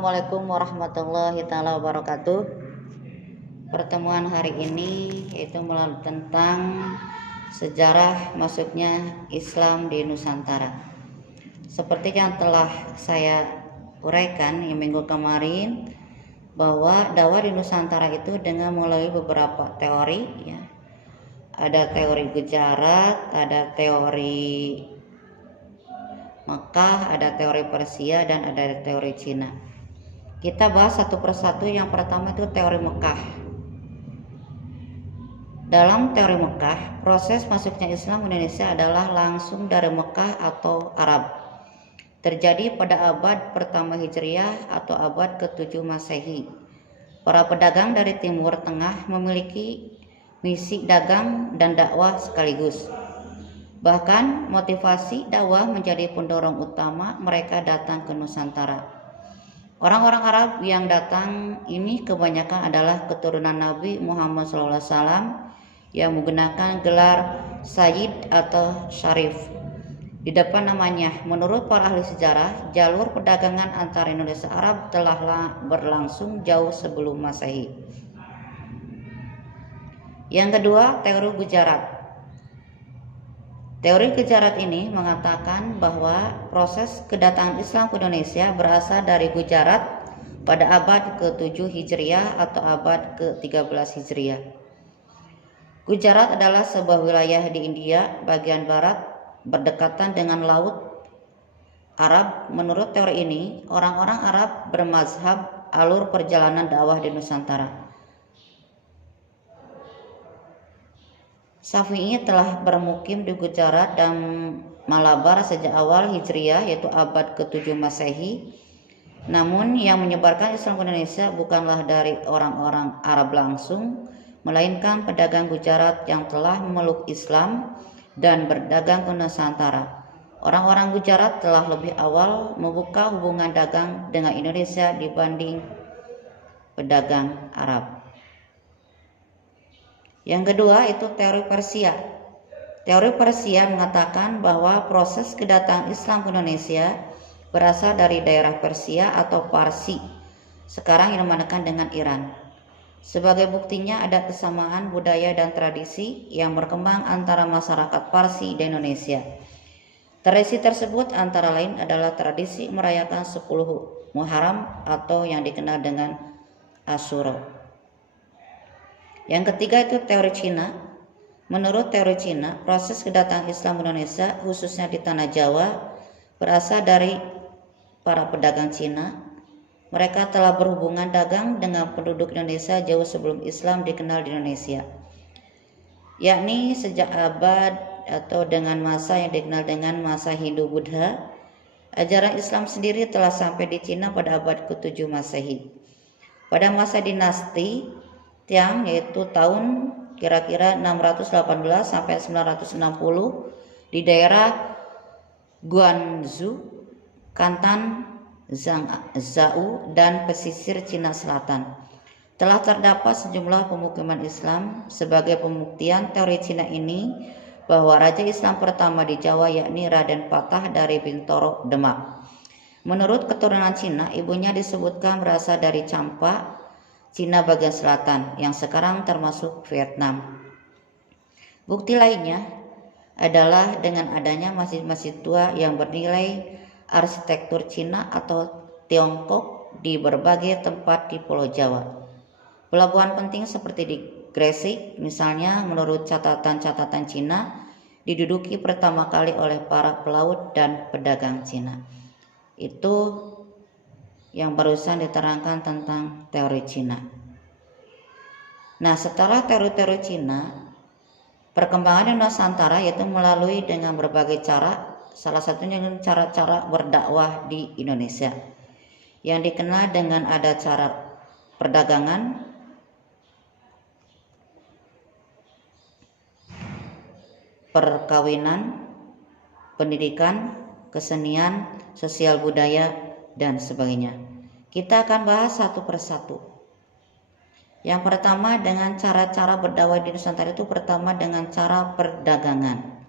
Assalamualaikum warahmatullahi taala wabarakatuh. Pertemuan hari ini yaitu melalui tentang sejarah masuknya Islam di Nusantara. Seperti yang telah saya uraikan di minggu kemarin, bahwa dakwah di Nusantara itu dengan melalui beberapa teori, ya. Ada teori Gujarat, ada teori Mekah, ada teori Persia, dan ada teori Cina. Kita bahas satu persatu. Yang pertama itu teori Mekah. Dalam teori Mekah, proses masuknya Islam ke Indonesia adalah langsung dari Mekah atau Arab. Terjadi pada abad pertama Hijriah atau abad ke-7 Masehi. Para pedagang dari Timur Tengah memiliki misi dagang dan dakwah sekaligus. Bahkan motivasi dakwah menjadi pendorong utama mereka datang ke Nusantara. Orang-orang Arab yang datang ini kebanyakan adalah keturunan Nabi Muhammad SAW yang menggunakan gelar Sayyid atau Syarif di depan namanya. Menurut para ahli sejarah, jalur perdagangan antara Indonesia Arab telah berlangsung jauh sebelum Masehi. Yang kedua, teori Gujarat. Teori Gujarat ini mengatakan bahwa proses kedatangan Islam ke Indonesia berasal dari Gujarat pada abad ke-7 Hijriah atau abad ke-13 Hijriah. Gujarat adalah sebuah wilayah di India bagian barat berdekatan dengan Laut Arab. Menurut teori ini, orang-orang Arab bermazhab alur perjalanan dakwah di Nusantara. Syafi'i telah bermukim di Gujarat dan Malabar sejak awal Hijriah, yaitu abad ke-7 Masehi. Namun yang menyebarkan Islam ke Indonesia bukanlah dari orang-orang Arab langsung, melainkan pedagang Gujarat yang telah memeluk Islam dan berdagang ke Nusantara. Orang-orang Gujarat telah lebih awal membuka hubungan dagang dengan Indonesia dibanding pedagang Arab. Yang kedua itu teori Persia. Teori Persia mengatakan bahwa proses kedatangan Islam ke Indonesia berasal dari daerah Persia atau Parsi, sekarang yang dinamakan dengan Iran. Sebagai buktinya ada kesamaan budaya dan tradisi yang berkembang antara masyarakat Parsi di Indonesia. Tradisi tersebut antara lain adalah tradisi merayakan 10 Muharram atau yang dikenal dengan Asyura. Yang ketiga itu teori Cina. Menurut teori Cina, proses kedatangan Islam ke Indonesia khususnya di tanah Jawa berasal dari para pedagang Cina. Mereka telah berhubungan dagang dengan penduduk Indonesia jauh sebelum Islam dikenal di Indonesia, yakni sejak abad atau dengan masa yang dikenal dengan masa Hindu-Buddha. Ajaran Islam sendiri telah sampai di Cina pada abad ke-7 Masehi. Pada masa dinasti Tiang, yaitu tahun kira-kira 618 sampai 960 di daerah Guangzhou, Kantan, Zhou dan pesisir Cina Selatan, telah terdapat sejumlah pemukiman Islam. Sebagai pembuktian teori Cina ini bahwa raja Islam pertama di Jawa yakni Raden Patah dari Bintoro, Demak. Menurut keturunan Cina, ibunya disebutkan berasal dari Champa, Cina bagian selatan yang sekarang termasuk Vietnam. Bukti lainnya adalah dengan adanya masjid-masjid tua yang bernilai arsitektur Cina atau Tiongkok di berbagai tempat di Pulau Jawa. Pelabuhan penting seperti di Gresik misalnya, menurut catatan-catatan Cina, diduduki pertama kali oleh para pelaut dan pedagang Cina. Itu yang barusan diterangkan tentang teori Cina. Nah, setelah teori-teori Cina, perkembangan di Nusantara yaitu melalui dengan berbagai cara, salah satunya dengan cara-cara berdakwah di Indonesia, yang dikenal dengan ada cara perdagangan, perkawinan, pendidikan, kesenian, sosial budaya, dan sebagainya. Kita akan bahas satu persatu. Yang pertama dengan cara-cara berdakwah di Nusantara itu pertama dengan cara perdagangan,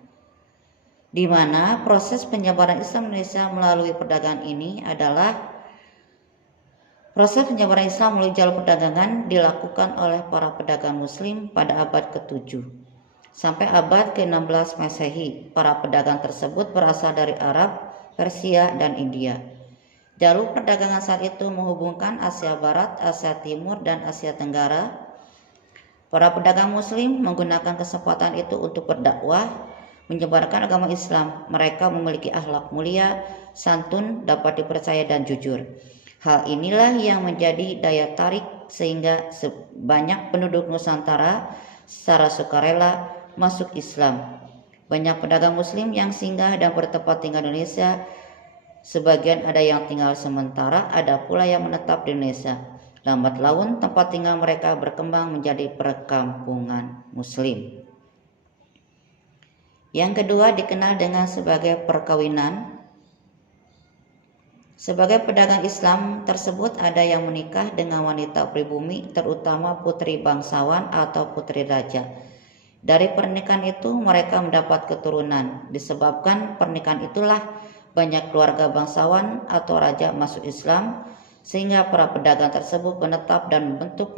di mana proses penyebaran Islam Indonesia melalui perdagangan ini adalah Proses penyebaran Islam melalui jalur perdagangan dilakukan oleh para pedagang Muslim pada abad ke-7 sampai abad ke-16 Masehi. Para pedagang tersebut berasal dari Arab, Persia, dan India. Jalur perdagangan saat itu menghubungkan Asia Barat, Asia Timur, dan Asia Tenggara. Para pedagang Muslim menggunakan kesempatan itu untuk berdakwah, menyebarkan agama Islam. Mereka memiliki akhlak mulia, santun, dapat dipercaya, dan jujur. Hal inilah yang menjadi daya tarik sehingga banyak penduduk Nusantara secara sukarela masuk Islam. Banyak pedagang Muslim yang singgah dan bertempat tinggal di Indonesia. Sebagian ada yang tinggal sementara, ada pula yang menetap di Indonesia. Lambat laun tempat tinggal mereka berkembang menjadi perkampungan Muslim. Yang kedua dikenal dengan sebagai perkawinan. Sebagai pedagang Islam tersebut ada yang menikah dengan wanita pribumi, terutama putri bangsawan atau putri raja. Dari pernikahan itu mereka mendapat keturunan. Disebabkan pernikahan itulah banyak keluarga bangsawan atau raja masuk Islam, sehingga para pedagang tersebut menetap dan membentuk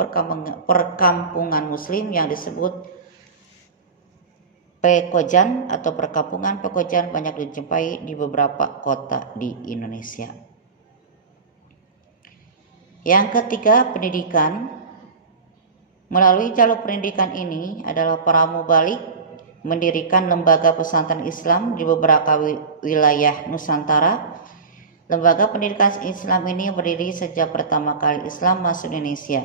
perkampungan Muslim yang disebut Pekojan atau perkampungan Pekojan banyak dijumpai di beberapa kota di Indonesia. Yang ketiga, pendidikan. Melalui jalur pendidikan ini adalah para mubalik mendirikan lembaga pesantren Islam di beberapa wilayah Nusantara. Lembaga pendidikan Islam ini berdiri sejak pertama kali Islam masuk Indonesia.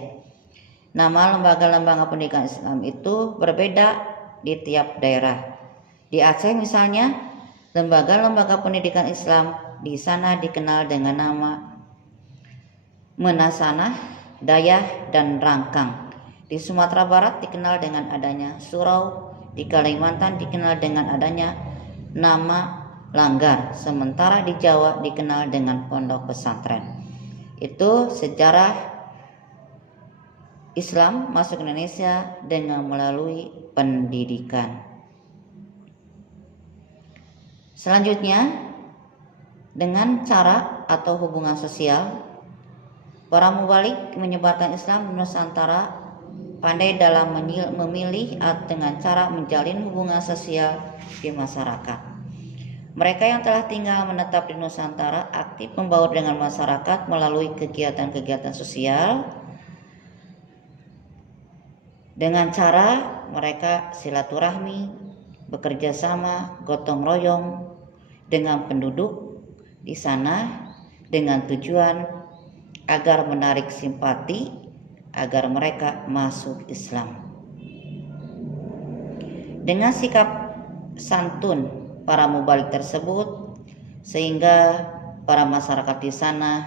Nama lembaga-lembaga pendidikan Islam itu berbeda di tiap daerah. Di Aceh misalnya, lembaga-lembaga pendidikan Islam di sana dikenal dengan nama Menasanah, Dayah, dan Rangkang. Di Sumatera Barat dikenal dengan adanya surau, di Kalimantan dikenal dengan adanya nama Langgar, sementara di Jawa dikenal dengan pondok pesantren. Itu sejarah Islam masuk Indonesia dengan melalui pendidikan. Selanjutnya, dengan cara atau hubungan sosial, para mubalik menyebarkan Islam di Nusantara pandai dalam memilih dengan cara menjalin hubungan sosial di masyarakat. Mereka yang telah tinggal menetap di Nusantara aktif membaur dengan masyarakat melalui kegiatan-kegiatan sosial dengan cara mereka silaturahmi, bekerja sama, gotong royong dengan penduduk di sana dengan tujuan agar menarik simpati agar mereka masuk Islam. Dengan sikap santun para mubalik tersebut sehingga para masyarakat di sana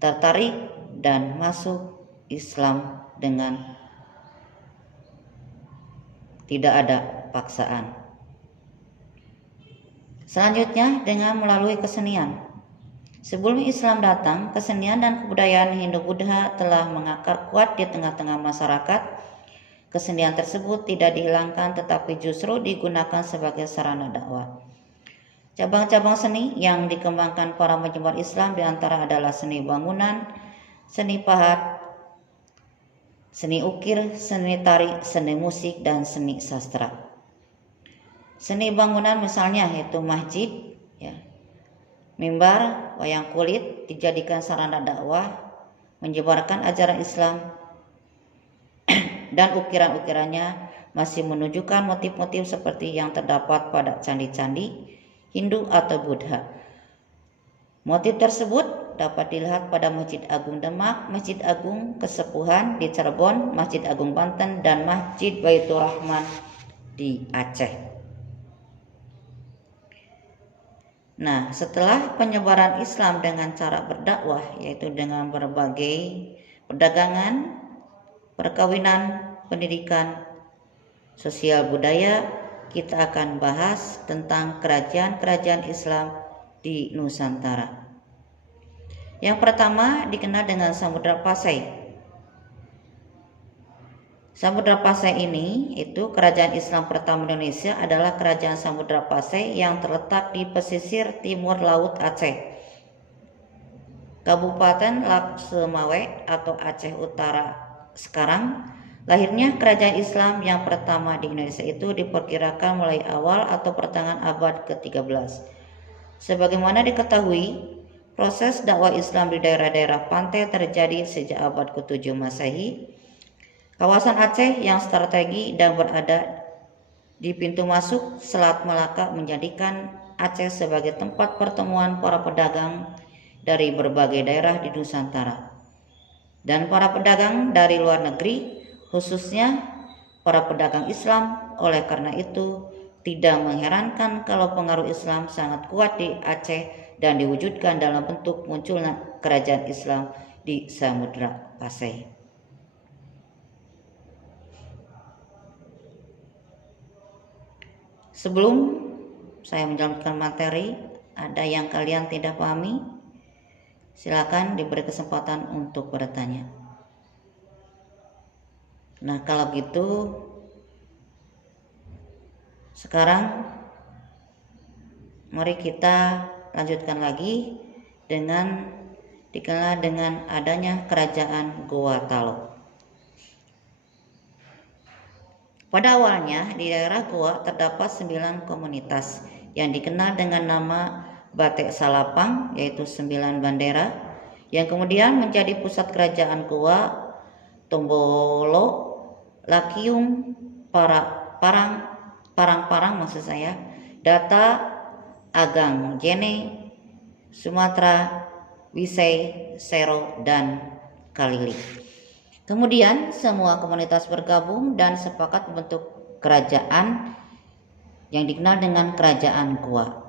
tertarik dan masuk Islam dengan tidak ada paksaan. Selanjutnya dengan melalui kesenian. Sebelum Islam datang, kesenian dan kebudayaan Hindu-Buddha telah mengakar kuat di tengah-tengah masyarakat. Kesenian tersebut tidak dihilangkan tetapi justru digunakan sebagai sarana dakwah. Cabang-cabang seni yang dikembangkan para penyebar Islam diantara adalah seni bangunan, seni pahat, seni ukir, seni tari, seni musik, dan seni sastra. Seni bangunan misalnya yaitu masjid, mimbar, wayang kulit dijadikan sarana dakwah, menyebarkan ajaran Islam, dan ukiran-ukirannya masih menunjukkan motif-motif seperti yang terdapat pada candi-candi Hindu atau Buddha. Motif tersebut dapat dilihat pada Masjid Agung Demak, Masjid Agung Kesepuhan di Cirebon, Masjid Agung Banten, dan Masjid Baitur Rahman di Aceh. Nah, setelah penyebaran Islam dengan cara berdakwah, yaitu dengan berbagai perdagangan, perkawinan, pendidikan, sosial budaya, kita akan bahas tentang kerajaan-kerajaan Islam di Nusantara. Yang pertama dikenal dengan Samudra Pasai. Samudra Pasai ini itu kerajaan Islam pertama Indonesia adalah kerajaan Samudra Pasai yang terletak di pesisir timur Laut Aceh. Kabupaten Laksemawe atau Aceh Utara sekarang. Lahirnya kerajaan Islam yang pertama di Indonesia itu diperkirakan mulai awal atau pertengahan abad ke-13. Sebagaimana diketahui, proses dakwah Islam di daerah-daerah pantai terjadi sejak abad ke-7 Masehi. Kawasan Aceh yang strategi dan berada di pintu masuk Selat Melaka menjadikan Aceh sebagai tempat pertemuan para pedagang dari berbagai daerah di Nusantara dan para pedagang dari luar negeri, khususnya para pedagang Islam. Oleh karena itu, tidak mengherankan kalau pengaruh Islam sangat kuat di Aceh dan diwujudkan dalam bentuk munculnya kerajaan Islam di Samudra Pasai. Sebelum saya menjalankan materi, ada yang kalian tidak pahami? Silakan diberi kesempatan untuk bertanya. Nah, kalau gitu sekarang mari kita lanjutkan lagi dengan dikenal dengan adanya kerajaan Goa Talo. Pada awalnya di daerah Goa terdapat 9 komunitas yang dikenal dengan nama Batek Salapang, yaitu 9 bandera, yang kemudian menjadi pusat kerajaan Goa, Tombolo, Lakiung, Parang maksud saya, Data, Agang Jene, Sumatera, Wisei, Sero, dan Kalili. Kemudian semua komunitas bergabung dan sepakat membentuk kerajaan yang dikenal dengan Kerajaan Goa.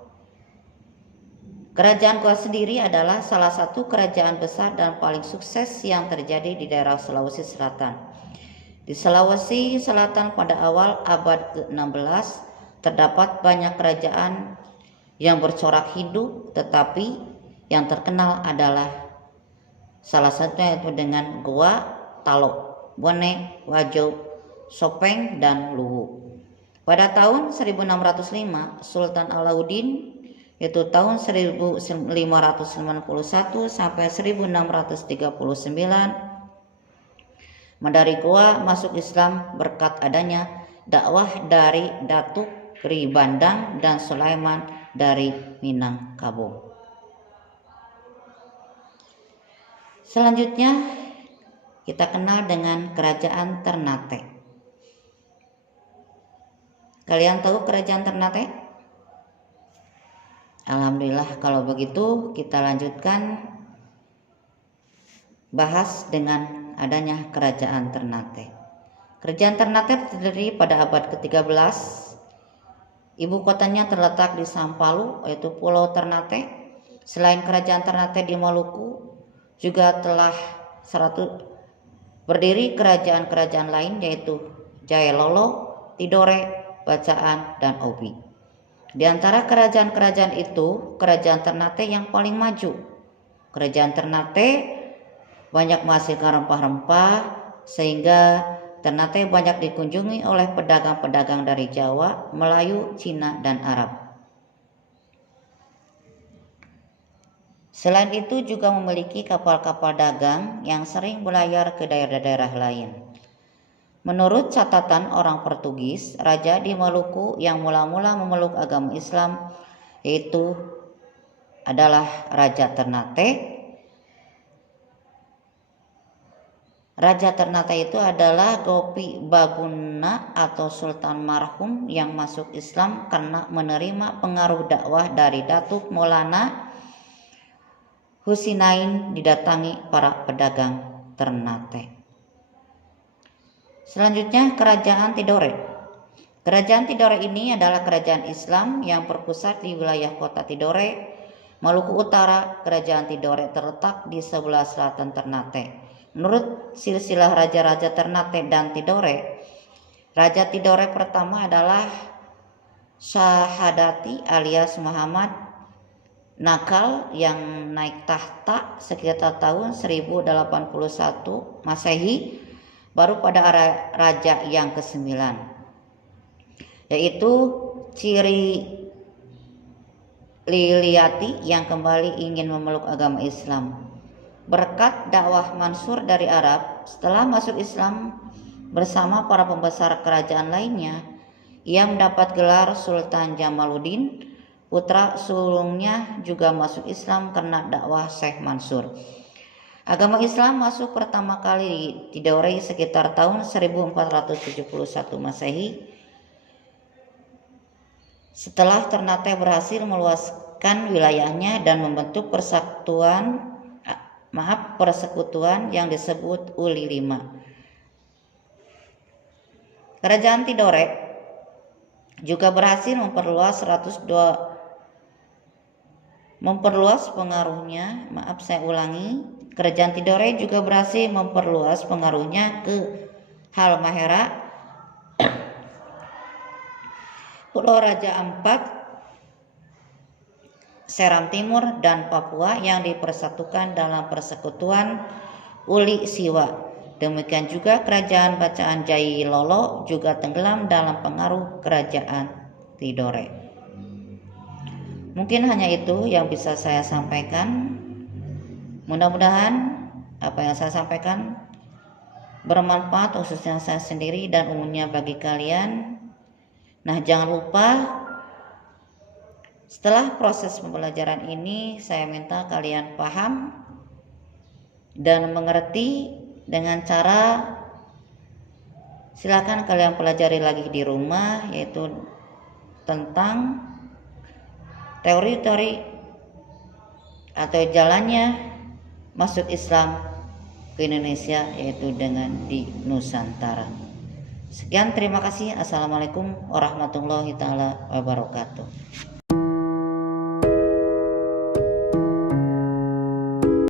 Kerajaan Goa sendiri adalah salah satu kerajaan besar dan paling sukses yang terjadi di daerah Sulawesi Selatan. Di Sulawesi Selatan pada awal abad ke-16 terdapat banyak kerajaan yang bercorak Hindu, tetapi yang terkenal adalah salah satunya yaitu dengan Goa Talo, Bone, Wajo, Sopeng, dan Luwu. Pada tahun 1605 Sultan Alauddin, yaitu tahun 1591 sampai 1639, Madari Goa masuk Islam berkat adanya dakwah dari Datuk Ri Bandang dan Sulaiman dari Minangkabau. Selanjutnya kita kenal dengan Kerajaan Ternate. Kalian tahu Kerajaan Ternate? Alhamdulillah, kalau begitu kita lanjutkan bahas dengan adanya Kerajaan Ternate. Kerajaan Ternate terdiri pada abad ke-13. Ibu kotanya terletak di Sampalu, yaitu Pulau Ternate. Selain Kerajaan Ternate di Maluku, juga telah berdiri kerajaan-kerajaan lain, yaitu Jailolo, Tidore, Bacaan, dan Obi. Di antara kerajaan-kerajaan itu, Kerajaan Ternate yang paling maju. Kerajaan Ternate banyak menghasilkan rempah-rempah sehingga Ternate banyak dikunjungi oleh pedagang-pedagang dari Jawa, Melayu, Cina, dan Arab. Selain itu juga memiliki kapal-kapal dagang yang sering berlayar ke daerah-daerah lain. Menurut catatan orang Portugis, raja di Maluku yang mula-mula memeluk agama Islam yaitu adalah Raja Ternate. Raja Ternate itu adalah Gopi Baguna atau Sultan marhum yang masuk Islam karena menerima pengaruh dakwah dari Datuk Maulana Husinain didatangi para pedagang Ternate. Selanjutnya Kerajaan Tidore. Kerajaan Tidore ini adalah kerajaan Islam yang berpusat di wilayah kota Tidore, Maluku Utara. Kerajaan Tidore terletak di sebelah selatan Ternate. Menurut silsilah raja-raja Ternate dan Tidore, Raja Tidore pertama adalah Syahadati alias Muhammad Nakal yang naik tahta sekitar tahun 1081 Masehi, baru pada raja yang ke-9, yaitu Ciri Liliati yang kembali ingin memeluk agama Islam. Berkat dakwah Mansur dari Arab, setelah masuk Islam bersama para pembesar kerajaan lainnya, ia mendapat gelar Sultan Jamaluddin. Putra sulungnya juga masuk Islam karena dakwah Syekh Mansur. Agama Islam masuk pertama kali di Tidore sekitar tahun 1471 Masehi. Setelah Ternate berhasil meluaskan wilayahnya dan membentuk persekutuan yang disebut Uli V. Kerajaan Tidore juga berhasil memperluas pengaruhnya. Kerajaan Tidore juga berhasil memperluas pengaruhnya ke Halmahera, Pulau Raja Ampat, Seram Timur, dan Papua yang dipersatukan dalam persekutuan Uli Siwa. Demikian juga kerajaan Bacaan Jailolo juga tenggelam dalam pengaruh kerajaan Tidore. Mungkin hanya itu yang bisa saya sampaikan. Mudah-mudahan apa yang saya sampaikan bermanfaat khususnya saya sendiri dan umumnya bagi kalian. Nah, jangan lupa setelah proses pembelajaran ini saya minta kalian paham dan mengerti dengan cara silakan kalian pelajari lagi di rumah, yaitu tentang teori-teori atau jalannya masuk Islam ke Indonesia, yaitu dengan di Nusantara. Sekian, terima kasih. Assalamualaikum warahmatullahi taala wabarakatuh.